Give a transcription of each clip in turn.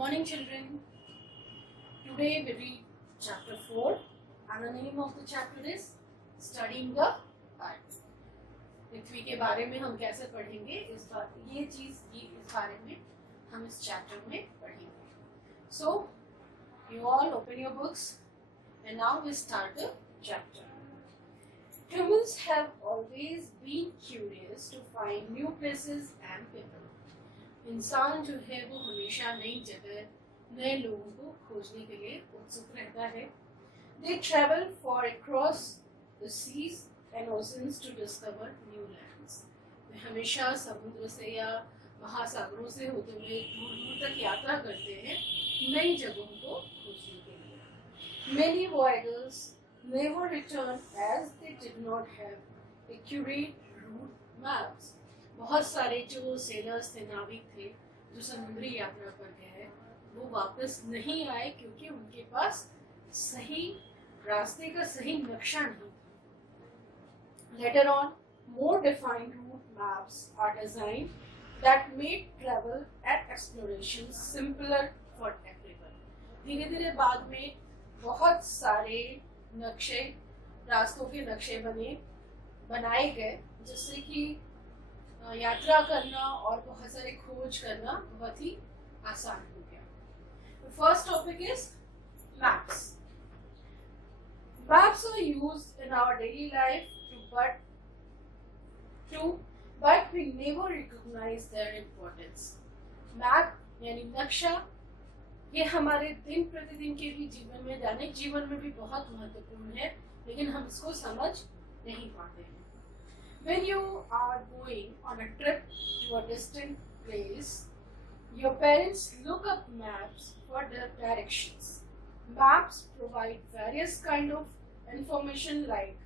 Morning, children. Today we read chapter 4, and the name of the chapter is Studying the Earth. पृथ्वी के बारे में हम कैसे पढ़ेंगे इस बारे में हम इस चैप्टर में पढ़ेंगे. So, you all open your books, and now we start the chapter. Humans have always been curious to find new places and people. इंसान जो है वो हमेशा नई जगह, नए लोगों को खोजने के लिए उत्सुक रहता है. They travel far across the seas and oceans to discover new lands. वे हमेशा समुद्र से या महासागरों से होते हुए दूर दूर तक यात्रा करते हैं नई जगहों को खोजने के लिए. Many voyagers never return as they did not have accurate route maps. बहुत सारे जो सेलर्स थे, नाविक थे, जो समुद्री यात्रा पर गए, वो वापस नहीं आए क्योंकि उनके पास सही रास्ते का सही नक्शा नहीं था. Later on, more defined route maps are designed that made travel and exploration simpler for everyone. धीरे धीरे बाद में बहुत सारे नक्शे, रास्तों के नक्शे बनाए गए जिससे कि यात्रा करना और बहुत सारे खोज करना बहुत ही आसान हो गया. The first topic is maps. Maps are used in our daily life but we never recognize their importance. Map यानी नक्शा, ये हमारे दिन प्रतिदिन के भी जीवन में, दैनिक जीवन में भी बहुत महत्वपूर्ण है, लेकिन हम इसको समझ नहीं पाते हैं. When you are going on a trip to a distant place, your parents look up maps for the directions. Maps provide various kind of information like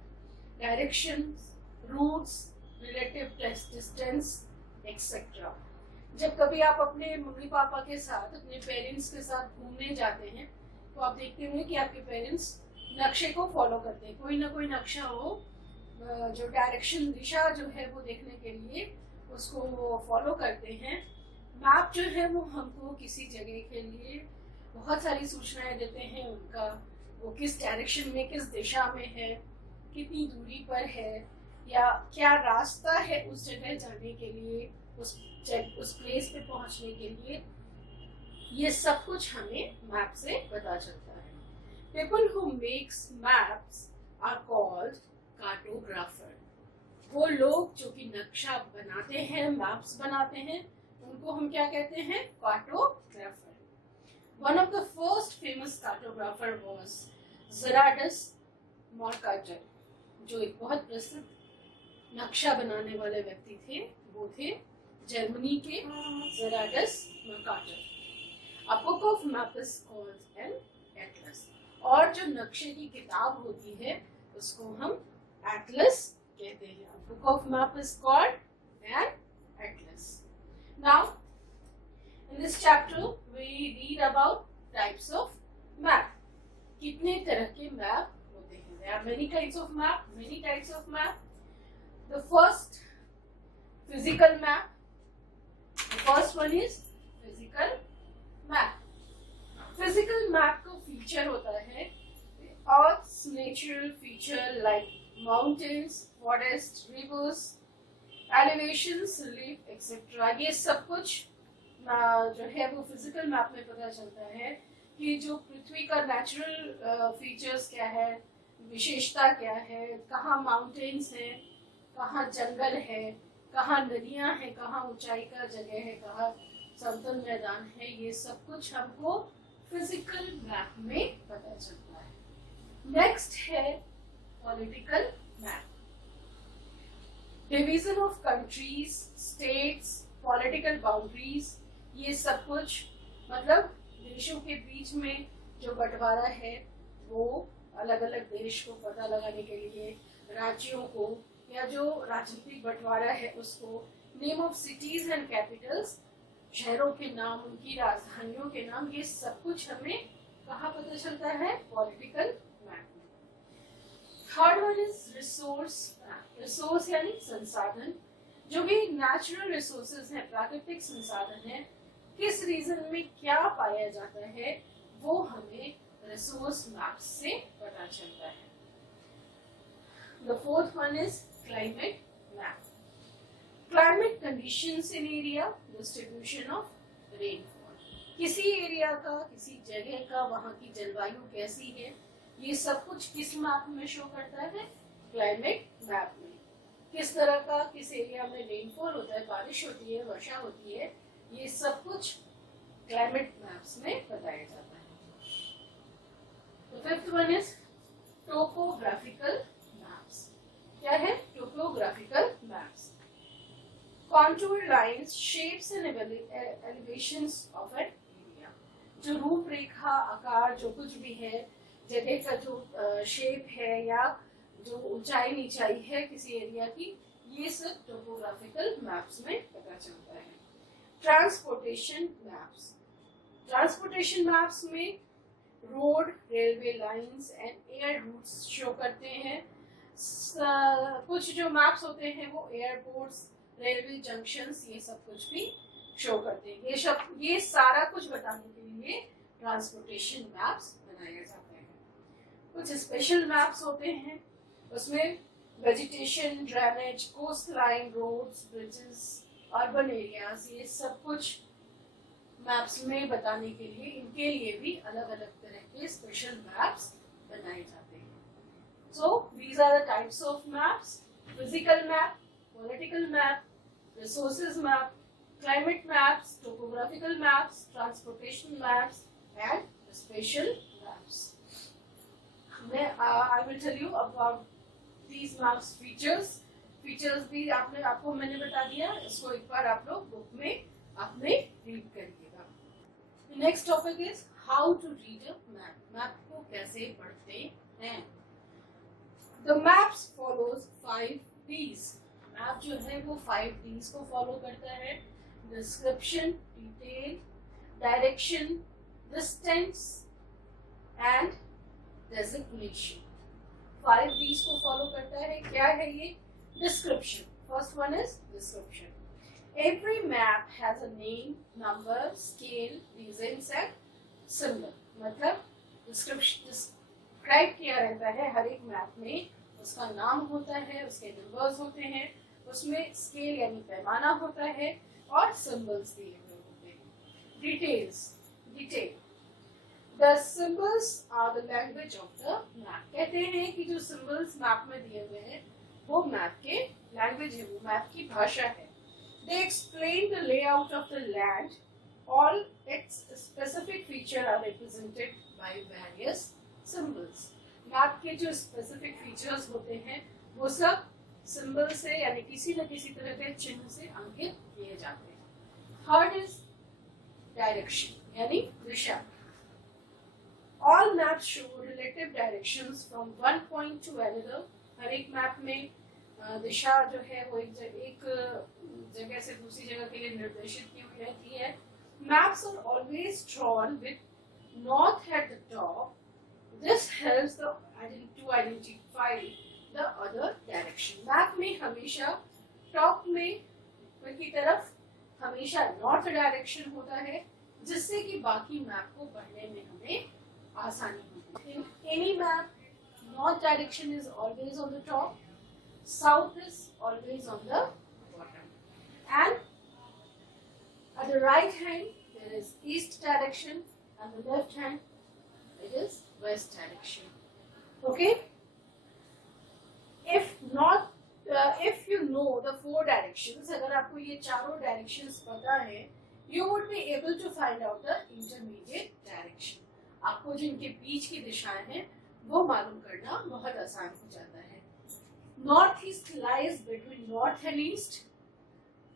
directions, routes, relative distance, etc. जब कभी आप अपने mummy papa के साथ, अपने parents के साथ घूमने जाते हैं, तो आप देखते होंगे कि आपके पेरेंट्स नक्शे को फॉलो करते हैं. कोई ना कोई नक्शा हो जो डायरेक्शन, दिशा जो है वो देखने के लिए उसको वो फॉलो करते हैं. मैप जो है वो हमको किसी जगह के लिए बहुत सारी सूचनाएं देते हैं. उनका वो किस डायरेक्शन में, किस दिशा में है, कितनी दूरी पर है, या क्या रास्ता है उस जगह जाने के लिए, उस प्लेस पे पहुंचने के लिए, ये सब कुछ हमें मैप से पता चलता है. People who makes maps are called cartographer. वो लोग जो कि नक्शा बनाते हैं, मैप्स बनाते हैं, उनको हम क्या कहते हैं? Cartographer. One of the first famous cartographer was Gerardus Mercator, जो एक बहुत प्रसिद्ध नक्शा बनाने वाले व्यक्ति थे. वो थे जर्मनी के Gerardus Mercator. A book of map is called an atlas. और जो नक्शे की किताब होती है उसको हम atlas कहते हैं. A book of map is called an atlas. Now, in this chapter, we read about types of map. कितने तरह के मैप होते हैं? There are many types of map. The first, physical map. The first one is physical map. Physical map का feature होता है Earth's natural feature like mountains, forests, rivers, elevations, relief, etc. ये सब कुछ जो है वो फिजिकल मैप में पता चलता है कि जो पृथ्वी का नेचुरल फीचर्स क्या है, विशेषता क्या है, कहाँ माउंटेन्स है, कहाँ जंगल है, कहाँ नदियाँ हैं, कहाँ ऊंचाई का जगह है, कहाँ समतल मैदान है, ये सब कुछ हमको फिजिकल मैप में पता चलता है. नेक्स्ट है political map. Division of countries, states, political boundaries, ये सब कुछ मतलब देशों के बीच में जो बंटवारा है वो अलग अलग देश को पता लगाने के लिए, राज्यों को या जो राजनीतिक बंटवारा है उसको, name of cities and Capitals, शहरों के नाम, उनकी राजधानियों के नाम, ये सब कुछ हमें कहाँ पता चलता है? पॉलिटिकल मैप में. Third one is resource map. Resource यानी संसाधन. जो भी नेचुरल रिसोर्सेज हैं, प्राकृतिक संसाधन है, किस रीजन में क्या पाया जाता है वो हमें रिसोर्स मैप से पता चलता है। The fourth one is climate map. Climate conditions in area, distribution of rainfall. किसी एरिया का, किसी जगह का, वहाँ की जलवायु कैसी है, ये सब कुछ किस मैप में शो करता है? क्लाइमेट मैप में। किस तरह का, किस एरिया में रेनफॉल होता है, बारिश होती है, वर्षा होती है, ये सब कुछ क्लाइमेट मैप्स में बताया जाता है। तो fifth one is topographical maps. क्या है? Topographical maps. Contour lines, shapes and elevations of an area. जो रूपरेखा, आकार, जो कुछ भी है, जगह का जो शेप है या जो ऊंचाई नीचाई है किसी एरिया की, ये सब टोपोग्राफिकल मैप्स में पता चलता है। Transportation maps. ट्रांसपोर्टेशन मैप्स में road, railway lines and air routes show करते हैं। कुछ जो मैप्स होते हैं वो एयरपोर्ट्स, रेलवे जंक्शंस, ये सब कुछ भी शो करते हैं। ये सारा कुछ बताने के लिए ट्रांसपोर्टेशन मैप्स बनाए जाते हैं। कुछ स्पेशल मैप्स होते हैं, उसमें vegetation, drainage, coast line, roads, bridges, urban areas, ये सब कुछ मैप्स में बताने के लिए इनके लिए भी अलग अलग तरह के स्पेशल मैप्स बनाए जाते हैं। So these are the types of maps: physical map, political map, resources map, climate maps, topographical maps, transportation maps, and spatial maps. I will tell you about these maps features. Features भी आपको मैंने बता दिया, इसको एक बार आप लोग book में आपने रीड करिएगा। The next topic is how to read a map. Map को कैसे पढ़ते हैं? The maps follows 5 Ds. Map जो है वो 5 Ds को फॉलो करता है: description, detail, direction, distance and designation. 5 Ds को फॉलो करता है। क्या है ये? Description. First one is description. Every map has a name, number, scale, regions and symbol. मतलब डिस्क्राइब किया रहता है हर एक मैप में, उसका नाम होता है, उसके नंबर्स होते हैं, उसमें स्केल यानी पैमाना होता है और सिंबल्स दिए हुए होते हैं। Details, detail. The symbols are the language of the map. कहते हैं कि जो सिंबल्स मैप में दिए हुए हैं वो मैप के लैंग्वेज है, वो मैप की भाषा है। They explain the layout of the land, all its specific feature are represented by various symbols. Map के जो स्पेसिफिक फीचर्स होते हैं वो सब सिंबल से यानी किसी न किसी तरह के चिन्ह से अंकित किए जाते हैं। थर्ड इज डायरेक्शन यानी दिशा। All maps show relative directions from one point to another. हर एक मैप में दिशा जो है वो एक जगह से दूसरी जगह के लिए निर्देशित की हुई रहती है। Maps are always drawn with north at the top. This helps to identify the other direction. Map में हमेशा टॉप में की तरफ हमेशा नॉर्थ डायरेक्शन होता है, जिससे कि बाकी मैप को पढ़ने में हमें आसानी होती है। In any map, north direction is always on the top, south is always on the bottom, and at the right hand there is east direction, and the left hand it is west direction. Okay, if you know the 4 directions, अगर आपको ये चारों directions पता है, you would be able to find out the intermediate direction. आपको जो इनके बीच की दिशाएं हैं वो मालूम करना बहुत आसान हो जाता है। North east lies between north and east.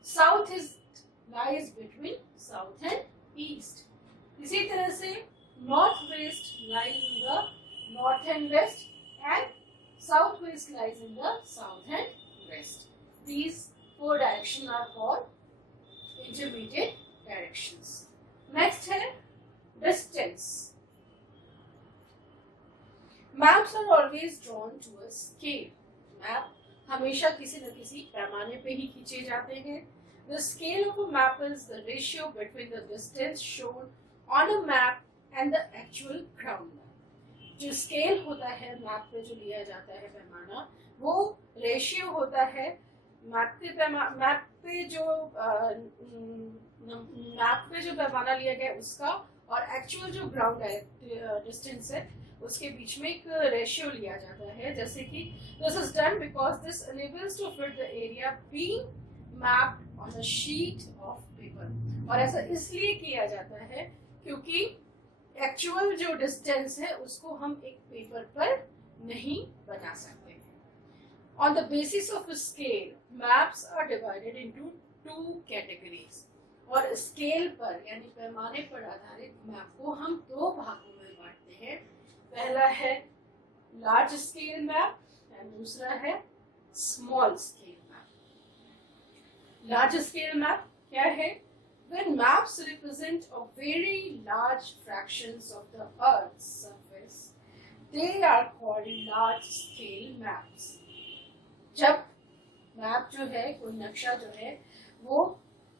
South east lies between south and east. इसी तरह से northwest lies in the north and west, and southwest lies in the south and west. These 4 directions are called intermediate directions. Next है distance. Maps are always drawn to a scale. Map हमेशा किसी न किसी पैमाने पे ही खींचे जाते हैं। The scale of a map is the ratio between the distance shown on a map and the actual ground map. जो स्केल होता है मैप पे जो लिया जाता है पैमाना, वो रेशियो होता है मैप पे जो पैमाना लिया गया उसका और एक्चुअल जो ग्राउंड है डिस्टेंस है उसके बीच में एक रेशियो लिया जाता है. जैसे कि this is done because this enables to fit the area being mapped on a sheet of paper. और ऐसा इसलिए किया जाता है क्योंकि एक्चुअल जो डिस्टेंस है उसको हम एक पेपर पर नहीं बना सकते. On the basis of a scale, maps are divided into two categories. और स्केल पर यानी पैमाने पर आधारित मैप को हम दो भागों में बांटते हैं. पहला है लार्ज स्केल मैप और दूसरा है small scale map. Large scale map क्या है? When maps represent a very large fractions of the Earth's surface, they are called large scale maps. जब मैप जो है, कोई नक्शा जो है, वो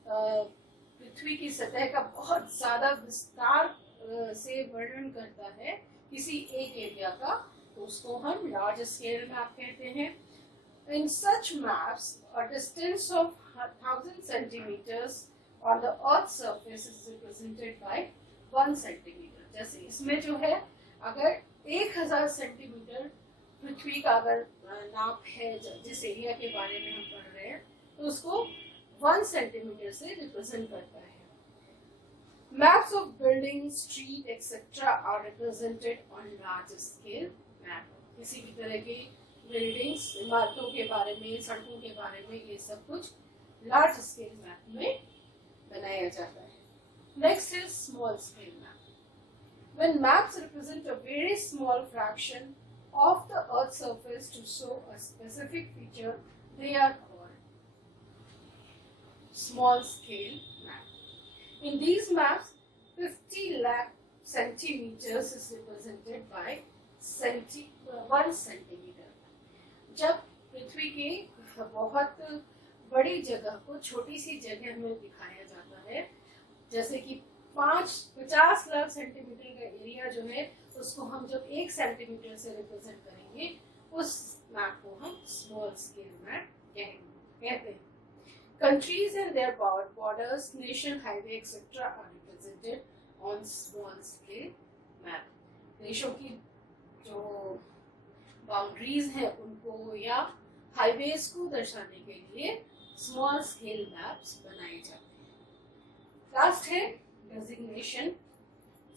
पृथ्वी की सतह का बहुत ज्यादा विस्तार से वर्णन करता है किसी एक एरिया का, तो उसको हम लार्ज स्केल मैप कहते हैं. In such maps, a distance of 1000 centimeters on the Earth's surface is represented by 1 centimeter. जैसे इसमें जो है, अगर 1000 सेंटीमीटर पृथ्वी का अगर नाप है जिस एरिया के बारे में हम पढ़ रहे हैं, तो उसको 1 सेंटीमीटर से रिप्रेजेंट करता है. Maps of buildings, street, etc. are represented on large scale map. किसी भी तरह की बिल्डिंग्स, इमारतों के बारे में, सड़कों के बारे में, ये सब कुछ लार्ज स्केल मैप में बनाया जाता है. Next is small scale map. When maps represent a very small fraction of the Earth's surface to show a specific feature, they are called small scale map. In these maps, 50 lakh centimeters is represented by 1 centimeter. जब पृथ्वी की बहुत बड़ी जगह को छोटी सी जगह में दिखाया जाता है, जैसे कि 50 लाख सेंटीमीटर का एरिया जो है उसको हम जब 1 सेंटीमीटर से रिप्रेजेंट करेंगे, उस मैप को हम स्मॉल स्केल मैप कहते हैं. Countries and their borders, nation, highway, etc. are represented on small scale map. देशों की जो बाउंड्रीज हैं उनको या हाईवेज को दर्शाने के लिए स्मॉल स्केल मैप्स बनाए जाते हैं. लास्ट है designation.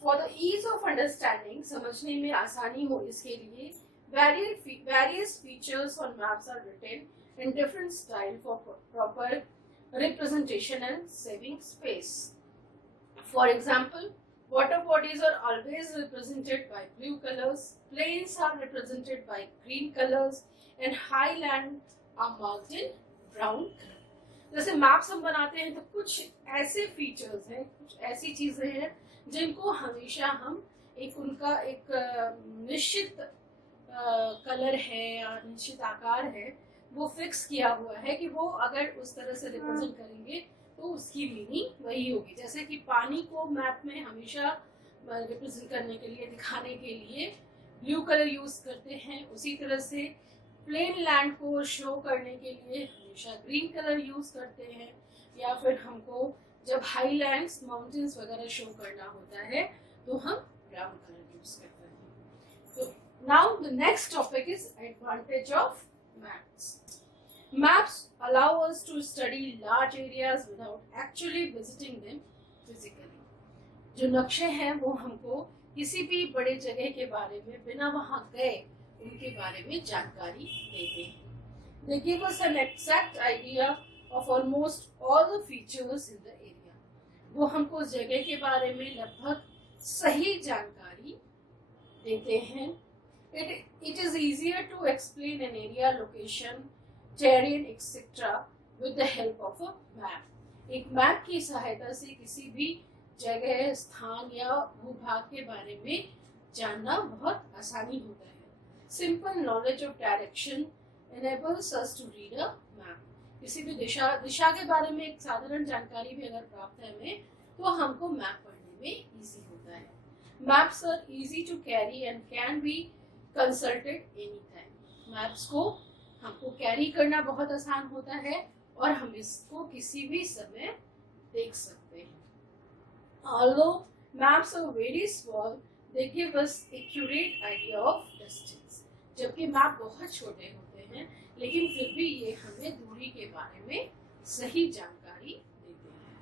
For the ease of understanding, समझने में आसानी हो इसके लिए various features on maps are written in different style for proper representation and saving space. For example, water bodies are always represented by blue colors, plains are represented by green colors, and highland are marked in brown color. जैसे maps हम बनाते हैं तो कुछ ऐसे features हैं, कुछ ऐसी चीजें हैं जिनको हमेशा हम उनका एक निश्चित कलर है या निश्चित आकार है, वो फिक्स किया हुआ है कि वो अगर उस तरह से रिप्रेजेंट करेंगे तो उसकी मीनिंग वही होगी. जैसे कि पानी को मैप में हमेशा रिप्रेजेंट करने के लिए, दिखाने के लिए ब्लू कलर यूज करते हैं, उसी तरह से प्लेन लैंड को शो करने के लिए हमेशा ग्रीन कलर यूज करते हैं, या फिर हमको जब हाईलैंड्स, माउंटेन्स वगैरह शो करना होता है तो हम ब्राउन कलर यूज करते हैं. तो now the next topic is advantage of maps. Maps allow us to study large areas without actually visiting them physically. जो नक्शे हैं वो हमको किसी भी बड़े जगह के बारे में बिना वहां गए उनके बारे में जानकारी देते हैं. They give us an exact idea of almost all the features in the area. वो हमको उस जगह के बारे में लगभग सही जानकारी देते हैं. It is easier to explain an area, location, terrain, etc. with the help of a map. एक मैप की सहायता से किसी भी जगह, स्थान या भूभाग के बारे में जानना बहुत आसानी होता है. Simple knowledge of direction enables us to read a map. किसी भी दिशा के बारे में एक साधारण जानकारी भी अगर प्राप्त है हमें, तो हमको मैप पढ़ने में इजी होता है। Maps are easy to carry and can be consulted any time. Maps को हमको कैरी करना बहुत आसान होता है और हम इसको किसी भी समय देख सकते हैं। Although maps are very small, they give us accurate idea of distance. जबकि मैप बहुत छोटे होते हैं, लेकिन फिर भी ये हमें दूरी के बारे में सही जानकारी देते हैं।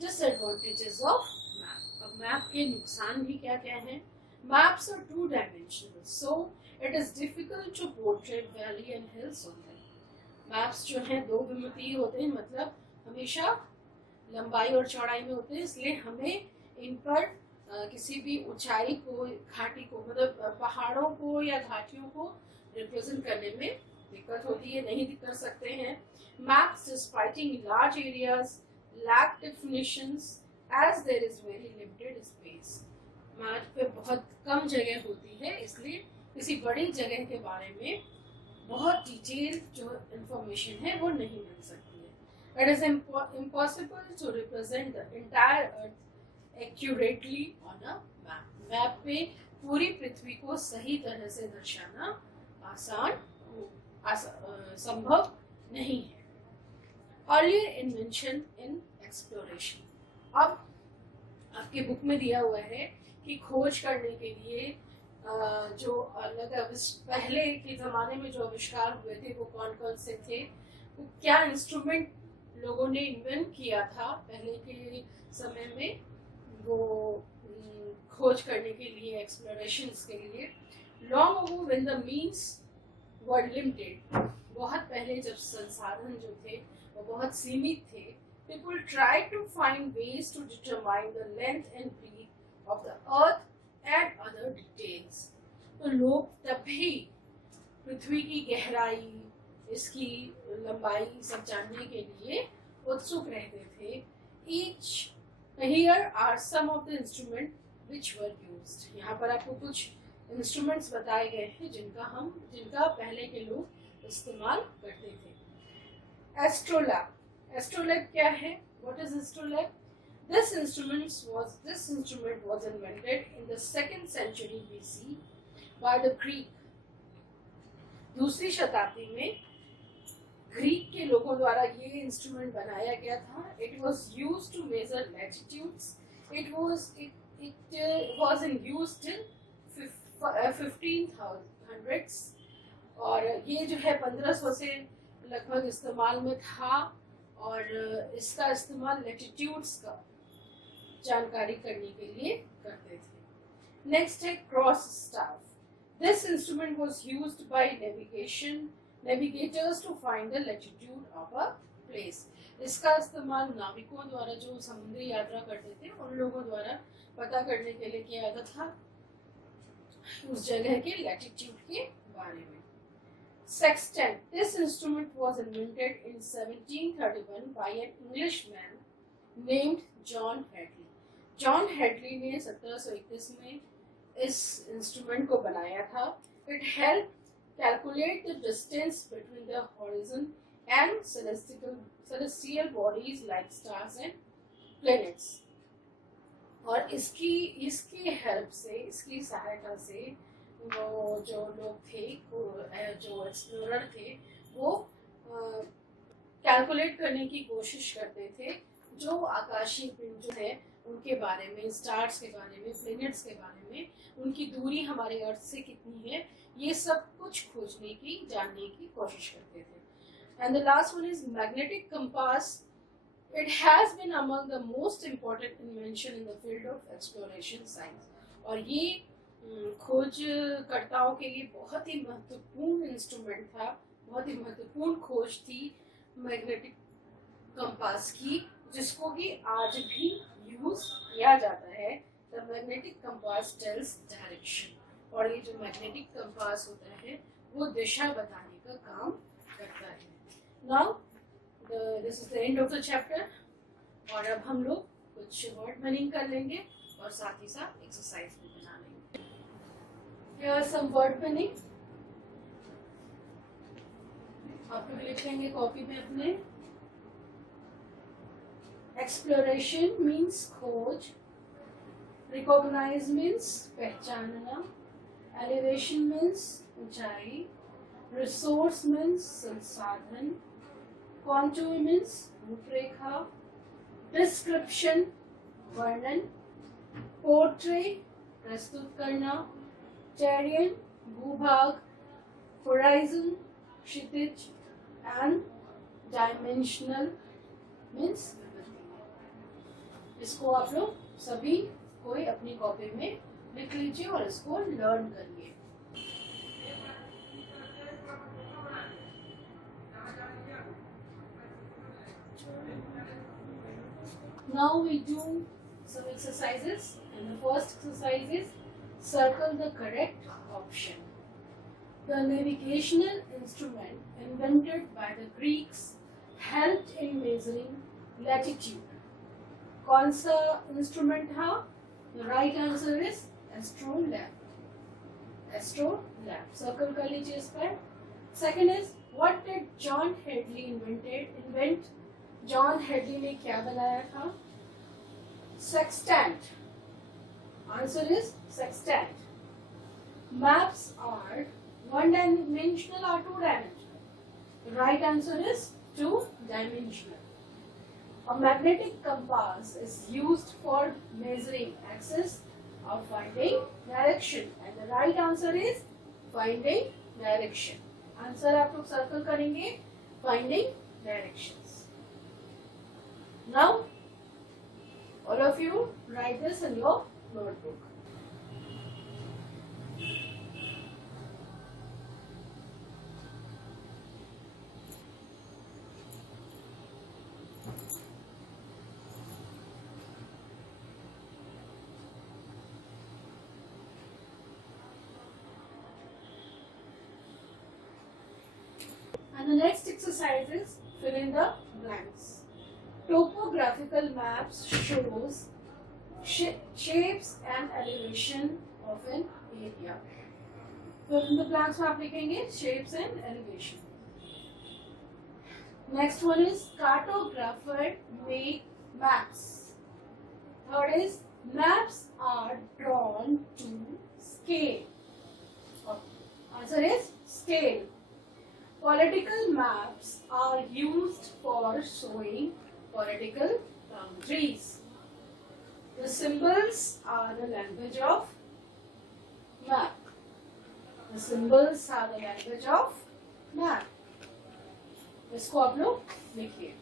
Disadvantages of map. अब मैप के नुकसान भी क्या क्या हैं? Maps are two-dimensional, so it is difficult to portray valley and hills on them. Maps जो हैं दो विमितीय होते हैं, मतलब हमेशा लंबाई और चौड़ाई में होते हैं, इसलिए हमें इन पर किसी भी ऊंचाई को, घाटी को, मतलब पहाड़ों को या घाटियों को रिप्रेजेंट करने में दिक्कत होती है, नहीं कर सकते हैं। Maps depicting large areas lack definitions as there is very limited space. Map पे बहुत कम जगह होती है, इसलिए किसी बड़ी जगह के बारे में बहुत डिटेल जो इंफॉर्मेशन है वो नहीं मिल सकती है। It is impossible to represent the entire Earth accurately on a map. Map पे पूरी पृथ्वी को सही तरह से दर्शाना संभव नहीं है। Earlier invention in exploration. अब आपके बुक में दिया हुआ है कि खोज करने के लिए जो अलग पहले के ज़माने में जो आविष्कार हुए थे वो कौन कौन से थे, वो क्या इंस्ट्रूमेंट लोगों ने इन्वेंट किया था पहले के समय में, वो खोज करने के लिए, एक्सप्लोरेशंस के लिए। Long ago when the means were limited, बहुत पहले जब संसाधन जो थे वो बहुत सीमित थे, people try to find ways to determine the length and breadth of the earth and other details. तो लोग तब भी पृथ्वी की गहराई, इसकी लंबाई सब जानने के लिए उत्सुक रहते थे। Here are some of the instruments which were used. यहाँ पर आपको कुछ इंस्ट्रूमेंट्स बताए गए हैं जिनका पहले के लोग इस्तेमाल करते थे। एस्ट्रोलैब क्या है? What is astrolabe? This instrument was invented in the 2nd century BC by the Greek. दूसरी शताब्दी में ग्रीक के लोगों द्वारा ये इंस्ट्रूमेंट बनाया गया था। It was used to measure latitudes. It was in use till 1500s और ये जो है 1500 से लगभग इस्तेमाल में था और इसका इस्तेमाल लैटिट्यूड्स का जानकारी करने के लिए करते थे। नेक्स्ट है cross staff. This instrument was used by navigators to find the latitude of a place. इसका इस्तेमाल नाविकों द्वारा, जो समुद्री यात्रा करते थे उन लोगों द्वारा पता करने के लिए किया जाता था उस जगह के लैटिट्यूड के बारे में। Sextant. This instrument was invented in 1731 by an Englishman named John Hadley. John Hadley ने 1731 में इस इंस्ट्रूमेंट को बनाया था। It helped calculate the distance between the horizon and celestial bodies like stars and planets. और इसकी हेल्प से, इसकी सहायता से वो जो लोग थे, जो एक्सप्लोरर थे, वो कैलकुलेट करने की कोशिश करते थे जो आकाशीय पिंड जो है उनके बारे में, स्टार्स के बारे में, प्लैनेट्स के बारे में, उनकी दूरी हमारे अर्थ से कितनी है, ये सब कुछ खोजने की, जानने की कोशिश करते थे। And the last one is magnetic compass. It has been among the most important invention in the field of exploration science. और ये खोजकर्ताओं के लिए बहुत ही महत्वपूर्ण इंस्ट्रूमेंट था, बहुत ही महत्वपूर्ण खोज थी मैग्नेटिक कंपास की, जिसको कि आज भी यूज किया जाता है. The magnetic compass tells direction. और ये जो मैग्नेटिक कंपास होता है वो दिशा बताने का काम करता है. Now this is the end of the chapter. और अब हम लोग कुछ वर्ड मीनिंग कर लेंगे और साथ ही साथ एक्सरसाइज भी बना लेंगे. Here are some word meaning. आप लोग लिख लेंगे कॉपी में अपने। एक्सप्लोरेशन मीन्स खोज, रिकॉग्नाइज मीन्स पहचानना, एलिवेशन मीन्स ऊंचाई, रिसोर्स मीन्स संसाधन, कॉन्टूर मीन्स रूपरेखा, डिस्क्रिप्शन वर्णन, पोर्ट्रे प्रस्तुत करना, टेरियन भूभाग, horizon Kshitij, and dimensional means विविधता। इसको आप लोग सभी कोई अपनी कॉपी में लिख लीजिए और इसको लर्न करिए। Now we do some exercises, and the first exercise is circle the correct option. The navigational instrument invented by the Greeks helped in measuring latitude. कौन सा इंस्ट्रूमेंट था? The right answer is astrolabe. Astrolabe. Circle कर लीजिए इस पर। Second is what did John Hadley invent? John Hadley ने क्या बनाया था? Sextant. Answer is sextant. Maps are one dimensional or two dimensional? Right answer is two dimensional. A magnetic compass is used for measuring axis or finding direction, and the right answer is finding direction. Answer आप लोग circle करेंगे, finding directions. Now, all of you write this in your notebook. And the next exercise is fill in the blanks. Topographical maps shows shapes and elevation of an area. Fill in the blanks में आप लिखेंगे shapes and elevation. Next one is cartographer make maps. Third is maps are drawn to scale. Answer is scale. Political maps are used for showing political boundaries. The symbols are the language of map. The symbols are the language of map. इसको आप लोग लिखिए।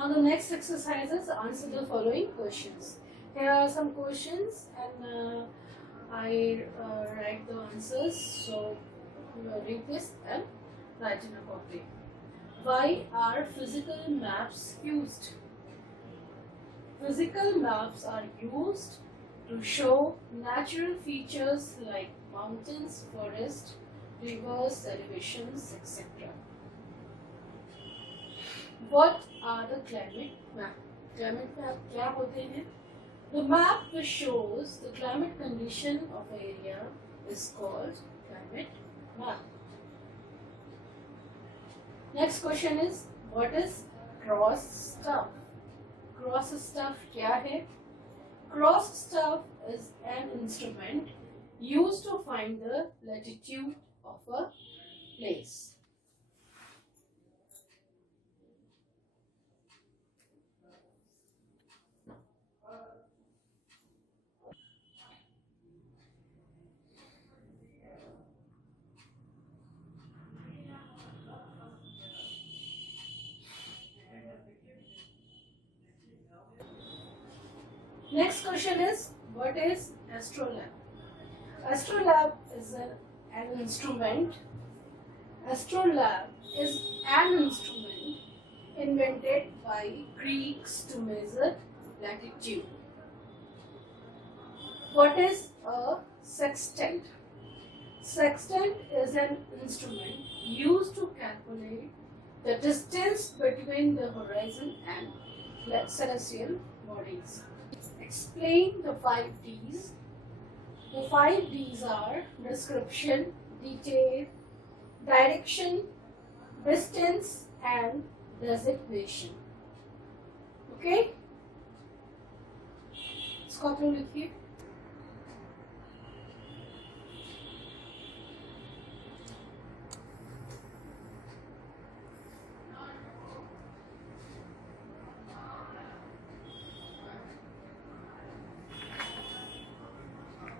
Now the next exercise is answer the following questions. Here are some questions, and I write the answers. So read this and write in a copy. Why are physical maps used? Physical maps are used to show natural features like mountains, forests, rivers, elevations, etc. What are the climate map? Climate map क्या होते हैं? The map which shows the climate condition of an area is called climate map. Next question is what is cross stuff? Cross stuff क्या है? Cross stuff is an instrument used to find the latitude of a place. Next question is what is astrolabe? Astrolabe is an instrument. Astrolabe is an instrument invented by Greeks to measure latitude. What is a sextant? Sextant is an instrument used to calculate the distance between the horizon and celestial bodies. Explain the 5 Ds. The 5 Ds are description, detail, direction, distance, and designation. Okay? इसको आप लोग लिखिए.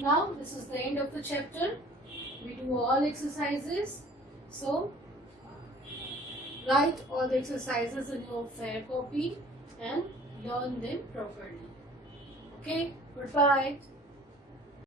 Now this is the end of the chapter. We do all exercises. So write all the exercises in your fair copy and learn them properly. Okay, goodbye.